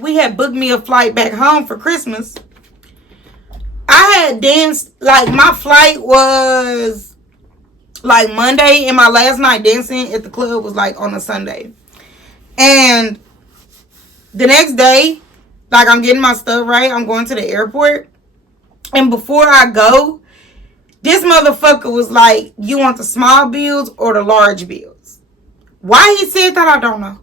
we had booked me a flight back home for Christmas. I had danced, like, my flight was like Monday, and my last night dancing at the club was like on a Sunday. And the next day, like, I'm getting my stuff right, I'm going to the airport, and before I go, this motherfucker was like, you want the small bills or the large bills? Why he said that, I don't know.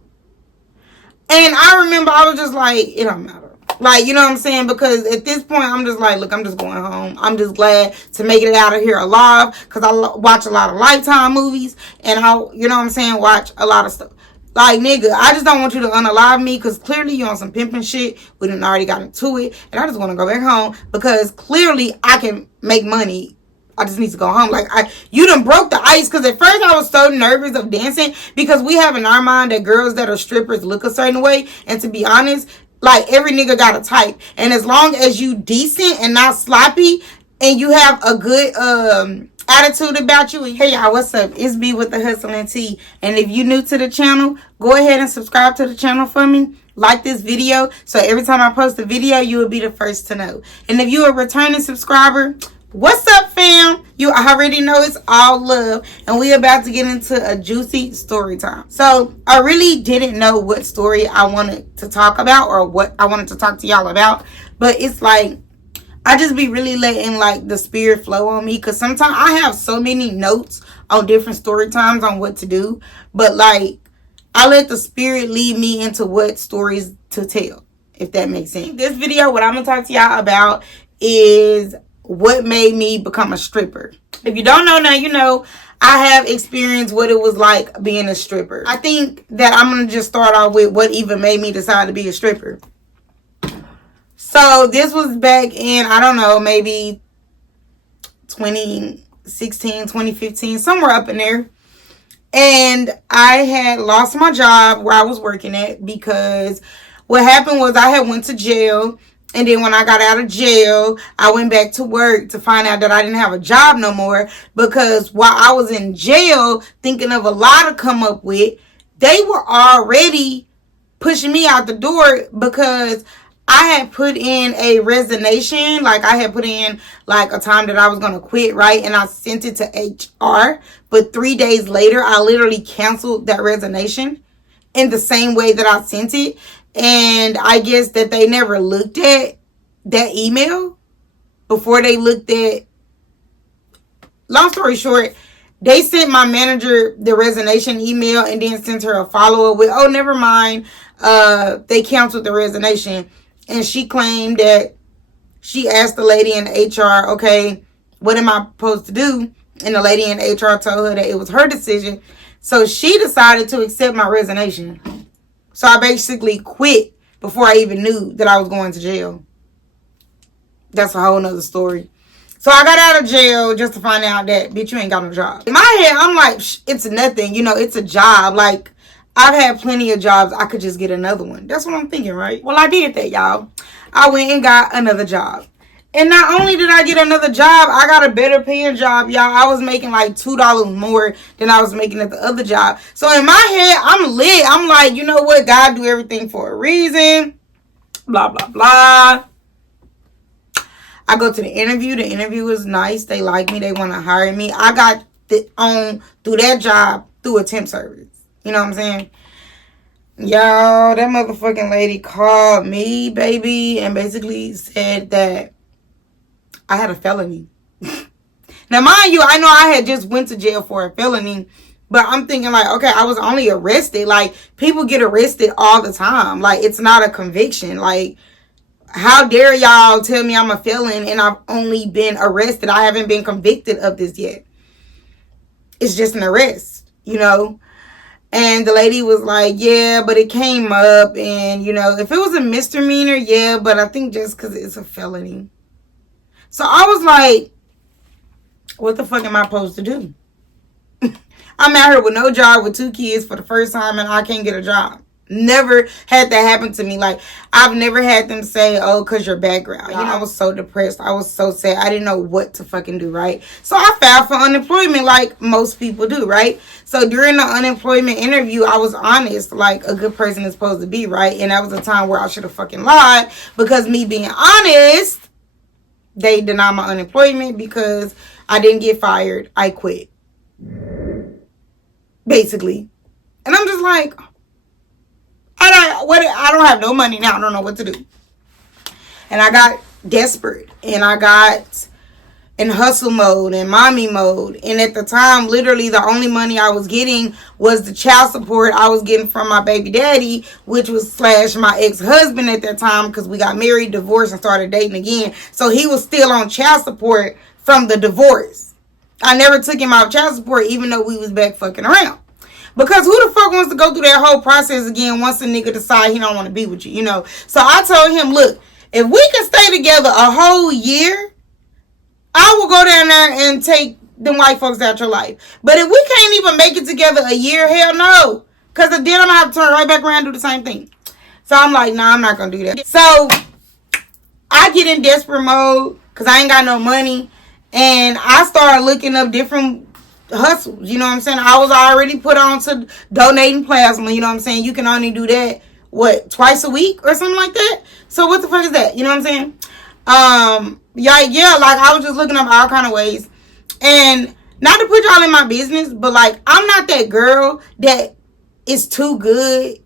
And I remember I was just like, it don't matter. Like, you know what I'm saying? Because at this point, I'm just like, look, I'm just going home. I'm just glad to make it out of here alive. Because I watch a lot of Lifetime movies. And I, you know what I'm saying, watch a lot of stuff. Like, nigga, I just don't want you to unalive me. Because clearly you on some pimping shit. We done already got into it. And I just want to go back home. Because clearly I can make money. I just need to go home. Like, you done broke the ice. Because at first I was so nervous of dancing. Because we have in our mind that girls that are strippers look a certain way. And to be honest, like, every nigga got a type. And as long as you decent and not sloppy, and you have a good attitude about you. Hey y'all, what's up? It's B with the Hustle and Tea. And if you new to the channel, go ahead and subscribe to the channel for me. Like this video, so every time I post a video, you will be the first to know. And if you're a returning subscriber, what's up, fam? You already know it's all love, and we about to get into a juicy story time. So I really didn't know what story I wanted to talk about or what I wanted to talk to y'all about, but it's like I just be really letting like the spirit flow on me, because sometimes I have so many notes on different story times on what to do, but like I let the spirit lead me into what stories to tell, if that makes sense. This video, what I'm gonna talk to y'all about is what made me become a stripper. If you don't know now, you know I have experienced what it was like being a stripper. I think that I'm going to just start off with what even made me decide to be a stripper. So this was back in, I don't know, maybe 2016, 2015, somewhere up in there. And I had lost my job where I was working at, because what happened was I had went to jail. And then when I got out of jail, I went back to work to find out that I didn't have a job no more. Because while I was in jail, thinking of a lie to come up with, they were already pushing me out the door, because I had put in a resignation. Like, I had put in like a time that I was going to quit, right? And I sent it to HR. But 3 days later, I literally canceled that resignation in the same way that I sent it. And I guess that they never looked at that email before they looked at. Long story short, they sent my manager the resignation email and then sent her a follow-up with, oh, never mind. They canceled the resignation. And she claimed that she asked the lady in HR, okay, what am I supposed to do? And the lady in HR told her that it was her decision. So she decided to accept my resignation. So I basically quit before I even knew that I was going to jail. That's a whole nother story. So I got out of jail just to find out that, bitch, you ain't got no job. In my head, I'm like, it's nothing. You know, it's a job. Like, I've had plenty of jobs. I could just get another one. That's what I'm thinking, right? Well, I did that, y'all. I went and got another job. And not only did I get another job, I got a better paying job, y'all. I was making like $2 more than I was making at the other job. So in my head, I'm lit. I'm like, you know what? God do everything for a reason. Blah, blah, blah. I go to the interview. The interview was nice. They like me. They want to hire me. I got through that job through a temp service. You know what I'm saying? Y'all, that motherfucking lady called me, baby, and basically said that I had a felony. Now, mind you, I know I had just went to jail for a felony, but I'm thinking like, okay, I was only arrested. Like, people get arrested all the time. Like, it's not a conviction. Like, how dare y'all tell me I'm a felon and I've only been arrested? I haven't been convicted of this yet. It's just an arrest, you know? And the lady was like, yeah, but it came up, and, you know, if it was a misdemeanor, yeah, but I think just because it's a felony. So I was like, what the fuck am I supposed to do? I'm out here with no job with 2 kids for the first time, and I can't get a job. Never had that happen to me. Like, I've never had them say, oh, because your background. You know, I was so depressed. I was so sad. I didn't know what to fucking do, right? So I filed for unemployment like most people do, right? So during the unemployment interview, I was honest, like a good person is supposed to be, right? And that was a time where I should have fucking lied, because me being honest, they denied my unemployment because I didn't get fired. I quit. Basically. And I'm just like, I don't have no money now. I don't know what to do. And I got desperate. And I got in hustle mode and mommy mode. And at the time, literally the only money I was getting was the child support I was getting from my baby daddy, which was / my ex-husband at that time, because we got married, divorced, and started dating again. So he was still on child support from the divorce. I never took him out child support, even though we was back fucking around. Because who the fuck wants to go through that whole process again once a nigga decide he don't want to be with you, you know? So I told him, look, if we can stay together a whole year, I will go down there and take them white folks out your life. But if we can't even make it together a year, hell no. Because then I'm going to have to turn right back around and do the same thing. So I'm like, nah, I'm not going to do that. So I get in desperate mode because I ain't got no money. And I started looking up different hustles, you know what I'm saying? I was already put on to donating plasma, you know what I'm saying? You can only do that, twice a week or something like that? So what the fuck is that? You know what I'm saying? Yeah, like I was just looking up all kind of ways. And not to put y'all in my business, but like I'm not that girl that is too good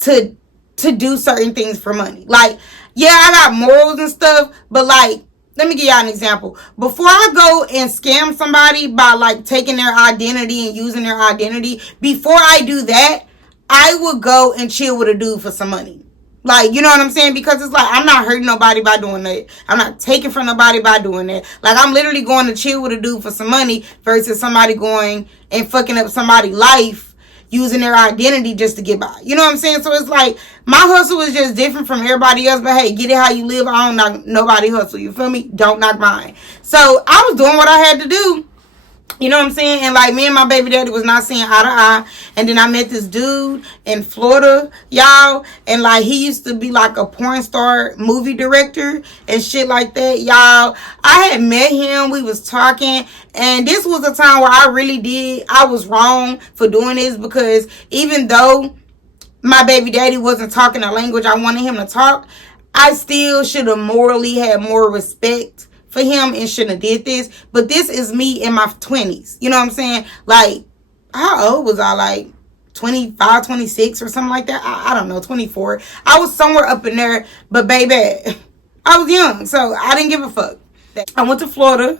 to do certain things for money. Like, yeah, I got morals and stuff, but like, let me give y'all an example. Before I go and scam somebody by like taking their identity and using their identity, before I do that, I would go and chill with a dude for some money. Like, you know what I'm saying? Because it's like, I'm not hurting nobody by doing that. I'm not taking from nobody by doing that. Like, I'm literally going to chill with a dude for some money versus somebody going and fucking up somebody's life using their identity just to get by. You know what I'm saying? So it's like, my hustle is just different from everybody else. But hey, get it how you live. I don't knock nobody hustle. You feel me? Don't knock mine. So I was doing what I had to do. You know what I'm saying? And like, me and my baby daddy was not seeing eye to eye. And then I met this dude in Florida, y'all. And like, he used to be like a porn star movie director and shit like that, y'all. I had met him. We was talking. And this was a time where I was wrong for doing this, because even though my baby daddy wasn't talking the language I wanted him to talk, I still should have morally had more respect for him and shouldn't have did this. But this is me in my 20s. You know what I'm saying? Like, how old was I? Like 25, 26 or something like that? I don't know, 24. I was somewhere up in there. But baby, I was young, so I didn't give a fuck. I went to Florida.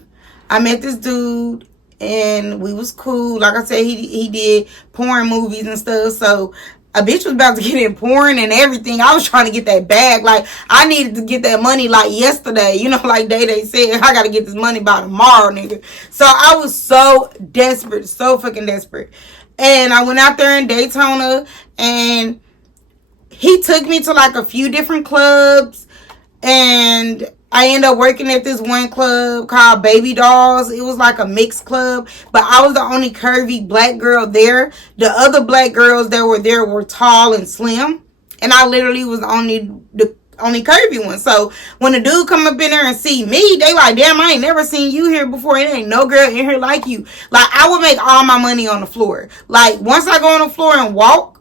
I met this dude and we was cool. Like I said, he did porn movies and stuff. So a bitch was about to get in porn and everything. I was trying to get that bag. Like, I needed to get that money like yesterday. You know, like they said, I got to get this money by tomorrow, nigga. So I was so desperate, so fucking desperate. And I went out there in Daytona and he took me to like a few different clubs. And I ended up working at this one club called Baby Dolls. It was like a mixed club, but I was the only curvy black girl there. The other black girls that were there were tall and slim, and I literally was the only curvy one. So when the dude come up in there and see me, they like, damn, I ain't never seen you here before. It ain't no girl in here like you. Like, I would make all my money on the floor. Like, once I go on the floor and walk,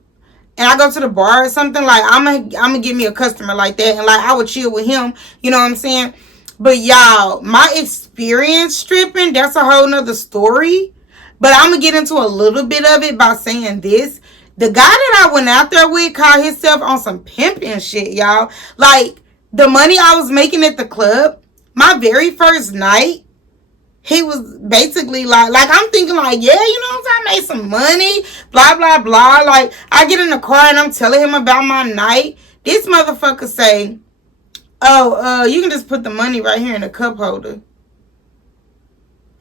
and I go to the bar or something, like, I'm gonna give me a customer like that. And, like, I would chill with him. You know what I'm saying? But, y'all, my experience stripping, that's a whole nother story. But I'm gonna get into a little bit of it by saying this. The guy that I went out there with called himself on some pimping shit, y'all. Like, the money I was making at the club, my very first night, he was basically like I'm thinking like, yeah, you know what I'm saying? I made some money, blah, blah, blah. Like, I get in the car and I'm telling him about my night. This motherfucker say, oh, you can just put the money right here in the cup holder.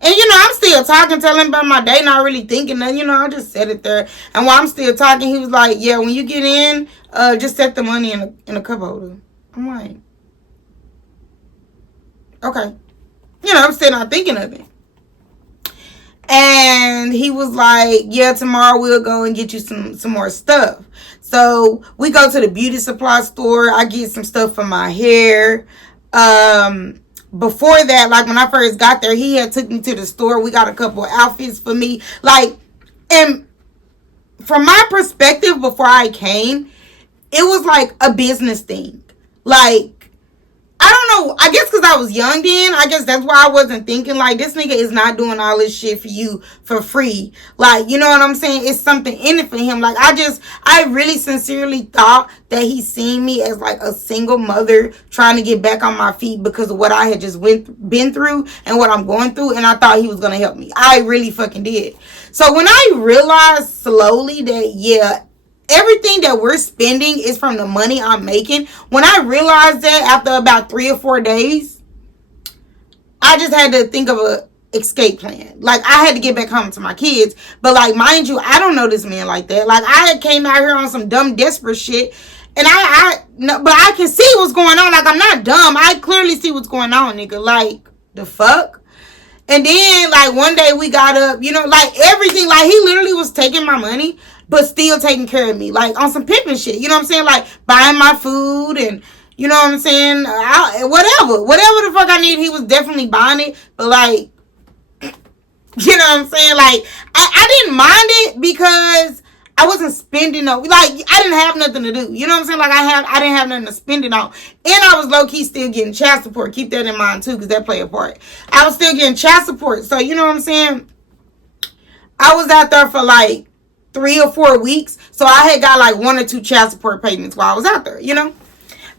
And, you know, I'm still talking, telling him about my day, not really thinking that, you know, I just said it there. And while I'm still talking, he was like, yeah, when you get in, just set the money in a cup holder. I'm like, okay. You know, I'm still not thinking of it. And he was like, yeah, tomorrow we'll go and get you some more stuff. So we go to the beauty supply store. I get some stuff for my hair. Before that, like when I first got there, he had took me to the store. We got a couple of outfits for me. Like, and from my perspective, before I came, it was like a business thing. Like, I don't know. I guess because I was young then. I guess that's why I wasn't thinking like this nigga is not doing all this shit for you for free. Like, you know what I'm saying? It's something in it for him. Like, I really sincerely thought that he seen me as like a single mother trying to get back on my feet because of what I had just been through and what I'm going through. And I thought he was going to help me. I really fucking did. So when I realized slowly that, yeah, everything that we're spending is from the money I'm making. When I realized that after about 3 or 4 days, I just had to think of a escape plan. Like, I had to get back home to my kids. But, like, mind you, I don't know this man like that. Like, I came out here on some dumb, desperate shit. And but I can see what's going on. Like, I'm not dumb. I clearly see what's going on, nigga. Like, the fuck? And then, like, one day we got up, you know, like, everything. Like, he literally was taking my money, but still taking care of me. Like, on some pimping shit. You know what I'm saying? Like, buying my food and, you know what I'm saying? Whatever the fuck I need, he was definitely buying it. But, like, you know what I'm saying? Like, I didn't mind it because I wasn't spending no, like, I didn't have nothing to do. You know what I'm saying? Like, I didn't have nothing to spend it on. And I was low-key still getting child support. Keep that in mind, too, because that play a part. I was still getting child support. So, you know what I'm saying? I was out there for, like, 3 or 4 weeks. So, I had got, like, 1 or 2 child support payments while I was out there, you know?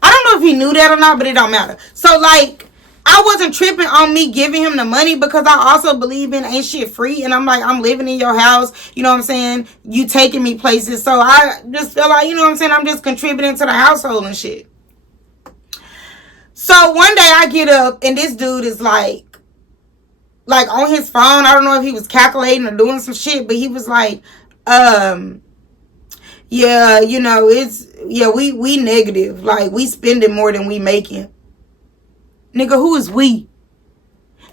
I don't know if he knew that or not, but it don't matter. So, like, I wasn't tripping on me giving him the money because I also believe in ain't shit free. And I'm like, I'm living in your house. You know what I'm saying? You taking me places. So I just feel like, you know what I'm saying? I'm just contributing to the household and shit. So one day I get up and this dude is like on his phone. I don't know if he was calculating or doing some shit, but he was like, yeah, you know, we negative. Like, we spending more than we making. Nigga, who is we?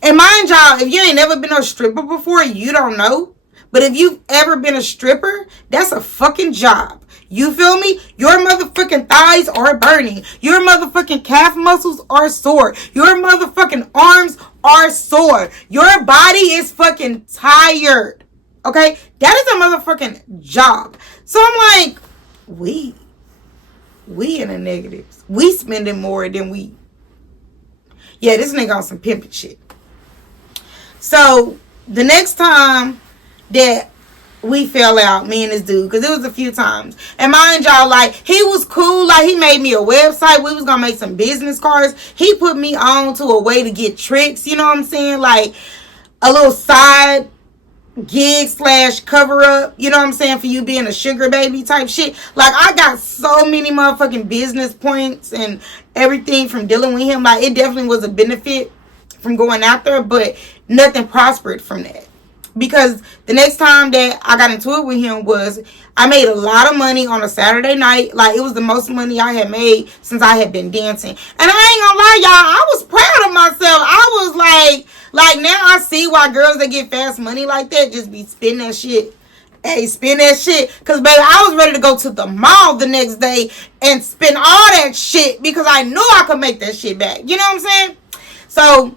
And mind y'all, if you ain't never been a stripper before, you don't know. But if you've ever been a stripper, that's a fucking job. You feel me? Your motherfucking thighs are burning. Your motherfucking calf muscles are sore. Your motherfucking arms are sore. Your body is fucking tired. Okay? That is a motherfucking job. So I'm like, we in the negatives. We spending more than we. Yeah, this nigga on some pimping shit. So, the next time that we fell out, me and this dude, because it was a few times. And mind y'all, like, he was cool. Like, he made me a website. We was going to make some business cards. He put me on to a way to get tricks. You know what I'm saying? Like, a little side gig / cover up, you know what I'm saying, for you being a sugar baby type shit. Like, I got so many motherfucking business points and everything from dealing with him. Like, it definitely was a benefit from going out there, but nothing prospered from that. Because the next time that I got into it with him was, I made a lot of money on a Saturday night. Like, it was the most money I had made since I had been dancing. And I ain't gonna lie, y'all, I was proud of myself. I was like, now I see why girls that get fast money like that just be spending that shit. Hey, spend that shit. Because, baby, I was ready to go to the mall the next day and spend all that shit because I knew I could make that shit back. You know what I'm saying? So,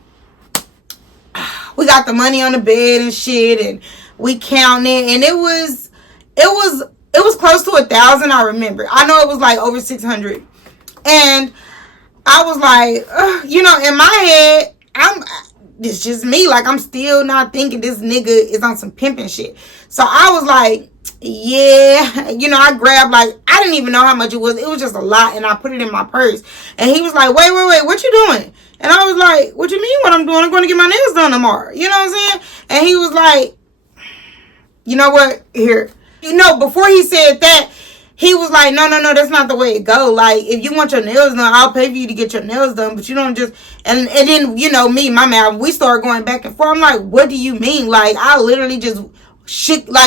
we got the money on the bed and shit, and we counted, and it was close to 1,000. I remember. I know it was like over 600, and I was like, you know, in my head, it's just me. Like, I'm still not thinking this nigga is on some pimping shit. So I was like, yeah, you know, I grabbed, like, I didn't even know how much it was. It was just a lot, and I put it in my purse. And he was like, wait, what you doing? And I was like, what you mean what I'm doing? I'm going to get my nails done tomorrow. You know what I'm saying? And he was like, you know what? Here. You know, before he said that, he was like, no, that's not the way it go. Like, if you want your nails done, I'll pay for you to get your nails done. But you don't just, and then, you know, me, my man, we started going back and forth. I'm like, what do you mean? Like, I literally just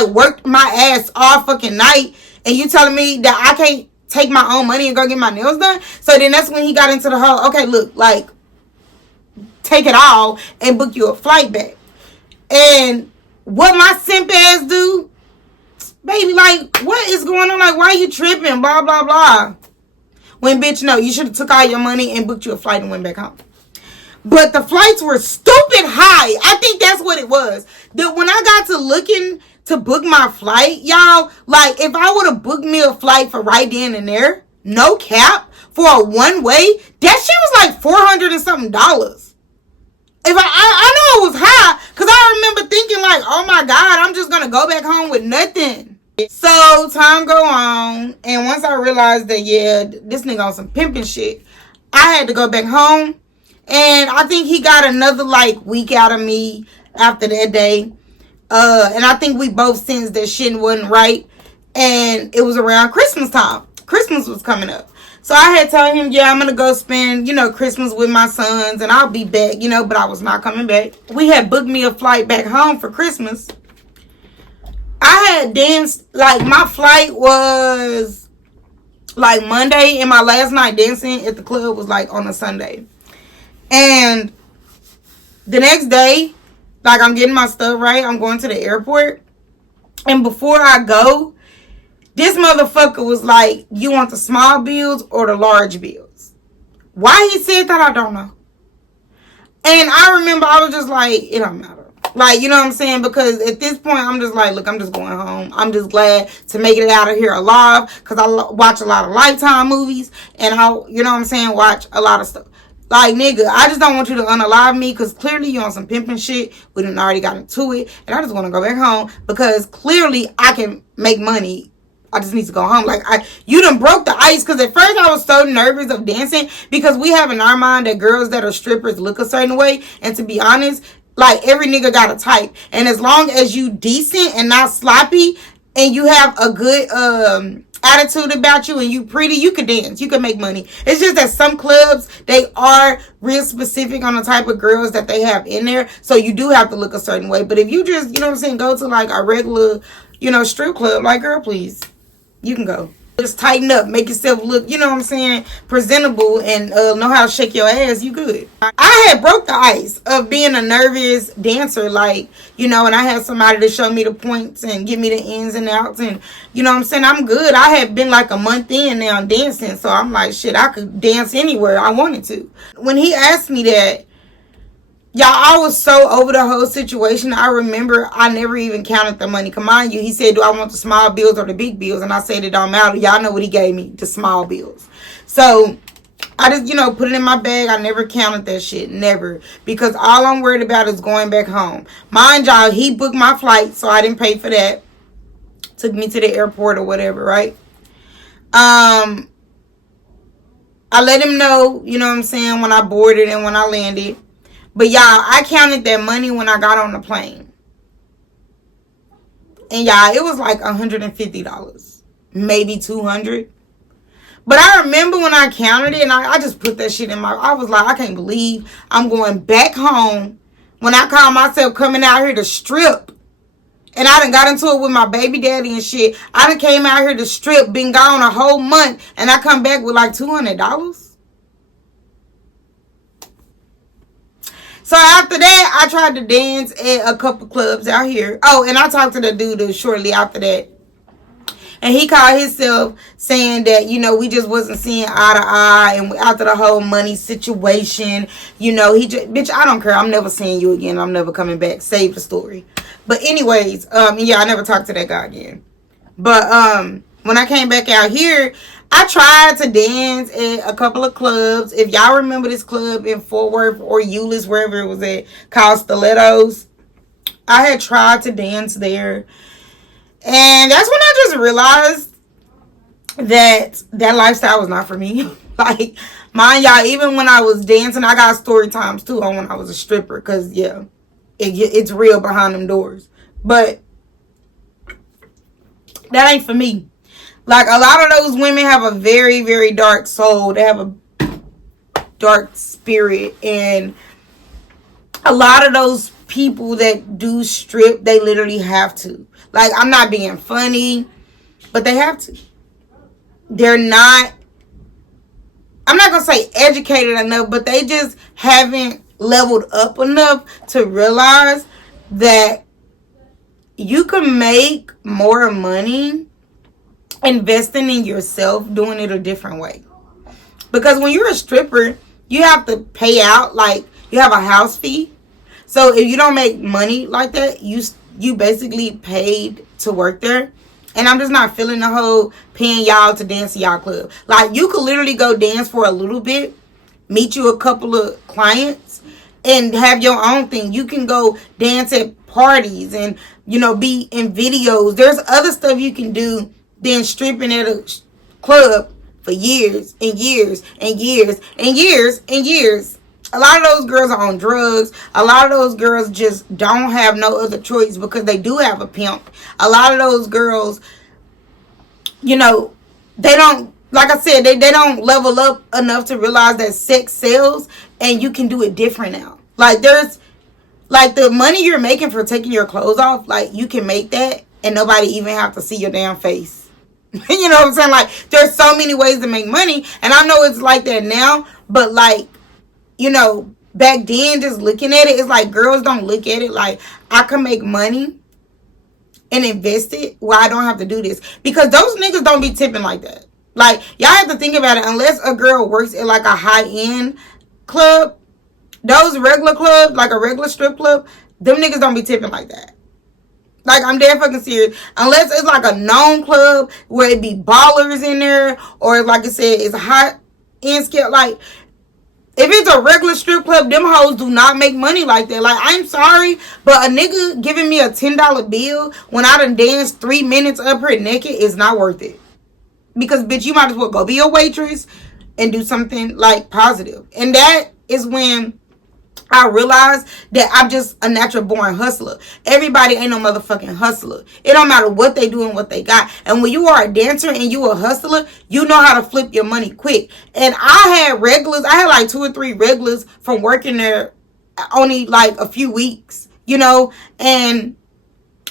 worked my ass all fucking night. And you telling me that I can't take my own money and go get my nails done? So then that's when he got into the whole, okay, look, like, take it all and book you a flight back. And what my simp ass do, baby, like, what is going on? Like, why are you tripping? Blah, blah, blah. When, bitch, no, you should have took all your money and booked you a flight and went back home. But the flights were stupid high. I think that's what it was. When I got to looking to book my flight, y'all, like, if I would have booked me a flight for right then and there, no cap, for a one-way, that shit was like $400 and something. If I know it was high, because I remember thinking like, oh my God, I'm just going to go back home with nothing. So, time go on, and once I realized that, yeah, this nigga on some pimping shit, I had to go back home, and I think he got another, like, week out of me after that day, and I think we both sensed that shit wasn't right, and it was around Christmas time. Christmas was coming up. So I had told him, yeah, I'm going to go spend, Christmas with my sons, and I'll be back, but I was not coming back. We had booked me a flight back home for Christmas. I had danced, like, my flight was, like, Monday, and my last night dancing at the club was, like, on a Sunday. And the next day, like, I'm getting my stuff right. I'm going to the airport. And before I go, this motherfucker was like, you want the small bills or the large bills? Why he said that, I don't know. And I remember I was just like, it don't matter. Like, you know what I'm saying? Because at this point, I'm just like, look, I'm just going home. I'm just glad to make it out of here alive. Because I watch a lot of Lifetime movies. And watch a lot of stuff. Like, nigga, I just don't want you to unalive me. Because clearly you on some pimping shit. We done already got into it. And I just want to go back home. Because clearly I can make money. I just need to go home. Like, you done broke the ice. Because at first I was so nervous of dancing. Because we have in our mind that girls that are strippers look a certain way. And to be honest, like, every nigga got a type. And as long as you decent and not sloppy, and you have a good attitude about you, and you pretty, you could dance. You could make money. It's just that some clubs, they are real specific on the type of girls that they have in there. So you do have to look a certain way. But if you just, go to like a regular, strip club, like, girl, please, you can go. Just tighten up, make yourself look, presentable, and know how to shake your ass, you good. I had broke the ice of being a nervous dancer, like, and I had somebody to show me the points and give me the ins and outs, and, I'm good. I had been like a month in now dancing, so I'm like, shit, I could dance anywhere I wanted to. When he asked me that, y'all, I was so over the whole situation. I remember I never even counted the money. Come on, he said, do I want the small bills or the big bills? And I said, it don't matter. Y'all know what he gave me, the small bills. So I just, put it in my bag. I never counted that shit. Never. Because all I'm worried about is going back home. Mind y'all, he booked my flight, so I didn't pay for that. Took me to the airport or whatever, right? I let him know, when I boarded and when I landed. But y'all, I counted that money when I got on the plane. And y'all, it was like $150. Maybe $200. But I remember when I counted it, and I just put that shit I was like, I can't believe I'm going back home when I call myself coming out here to strip. And I done got into it with my baby daddy and shit. I done came out here to strip, been gone a whole month, and I come back with like $200. So after that, I tried to dance at a couple clubs out here. Oh, and I talked to the dude shortly after that. And he called himself saying that, we just wasn't seeing eye to eye. And after the whole money situation, he just, bitch, I don't care. I'm never seeing you again. I'm never coming back. Save the story. But anyways, yeah, I never talked to that guy again. But when I came back out here, I tried to dance at a couple of clubs. If y'all remember this club in Fort Worth or Euless, wherever it was at, called Stilettos, I had tried to dance there. And that's when I just realized that lifestyle was not for me. Like, mind y'all, even when I was dancing, I got story times too on when I was a stripper. Because, yeah, it's real behind them doors. But that ain't for me. Like, a lot of those women have a very, very dark soul. They have a dark spirit. And a lot of those people that do strip, they literally have to. Like, I'm not being funny, but they have to. They're not, I'm not going to say educated enough, but they just haven't leveled up enough to realize that you can make more money investing in yourself, doing it a different way. Because when you're a stripper, you have to pay out, like, you have a house fee. So if you don't make money like that, you basically paid to work there. And I'm just not feeling the whole paying y'all to dance in y'all club. Like, you could literally go dance for a little bit, meet you a couple of clients, and have your own thing. You can go dance at parties and, be in videos. There's other stuff you can do than stripping at a club for years and years and years and years and years. A lot of those girls are on drugs. A lot of those girls just don't have no other choice because they do have a pimp. A lot of those girls, they don't, like I said, they don't level up enough to realize that sex sells and you can do it different now. Like, there's, like, the money you're making for taking your clothes off, like, you can make that and nobody even have to see your damn face. You know what I'm saying? Like, there's so many ways to make money. And I know it's like that now, but, like, back then, just looking at it, it's like girls don't look at it like I can make money and invest it where I don't have to do this. Because those niggas don't be tipping like that. Like, y'all have to think about it. Unless a girl works at like a high-end club, those regular clubs, like a regular strip club, them niggas don't be tipping like that. Like, I'm dead fucking serious. Unless it's like a known club where it be ballers in there, or like I said, it's a high-end scale. Like, if it's a regular strip club, them hoes do not make money like that. Like, I'm sorry, but a nigga giving me a $10 bill when I done danced 3 minutes up here naked is not worth it. Because, bitch, you might as well go be a waitress and do something, like, positive. And that is when I realized that I'm just a natural born hustler. Everybody ain't no motherfucking hustler. It don't matter what they do and what they got. And when you are a dancer and you a hustler, you know how to flip your money quick. And I had regulars. I had like 2 or 3 regulars from working there only like a few weeks, and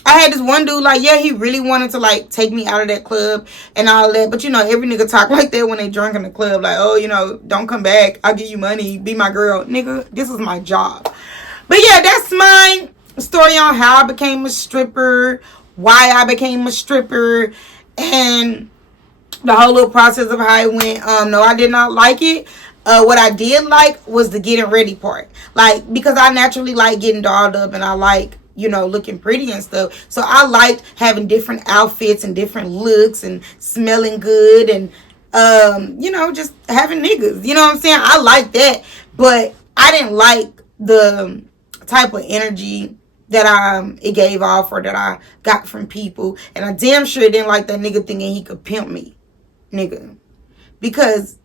I had this one dude, like, yeah, he really wanted to, like, take me out of that club and all that. But, every nigga talk like that when they drunk in the club. Like, oh, don't come back. I'll give you money. Be my girl. Nigga, this is my job. But, yeah, that's my story on how I became a stripper, why I became a stripper, and the whole little process of how it went. No, I did not like it. What I did like was the getting ready part. Like, because I naturally like getting dolled up and I like, looking pretty and stuff. So I liked having different outfits and different looks and smelling good and, just having niggas. You know what I'm saying? I like that. But I didn't like the type of energy that it gave off or that I got from people. And I damn sure didn't like that nigga thinking he could pimp me. Nigga. Because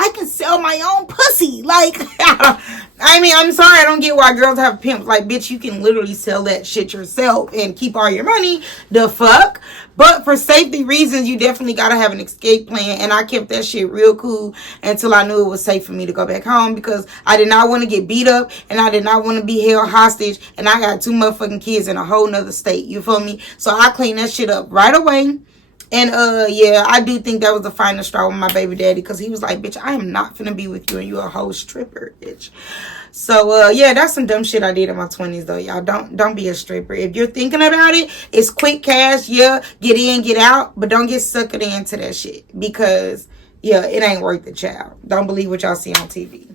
I can sell my own pussy. Like, I mean, I'm sorry, I don't get why girls have pimps. Like, bitch, you can literally sell that shit yourself and keep all your money. The fuck? But for safety reasons, you definitely gotta have an escape plan. And I kept that shit real cool until I knew it was safe for me to go back home, because I did not want to get beat up and I did not want to be held hostage. And I got 2 motherfucking kids in a whole nother state. You feel me? So I cleaned that shit up right away. And, yeah, I do think that was the final straw with my baby daddy, because he was like, bitch, I am not finna be with you and you a whole stripper, bitch. So, yeah, that's some dumb shit I did in my 20s, though, y'all. Don't be a stripper. If you're thinking about it, it's quick cash, yeah, get in, get out, but don't get suckered into that shit, because, yeah, it ain't worth it, child. Don't believe what y'all see on TV.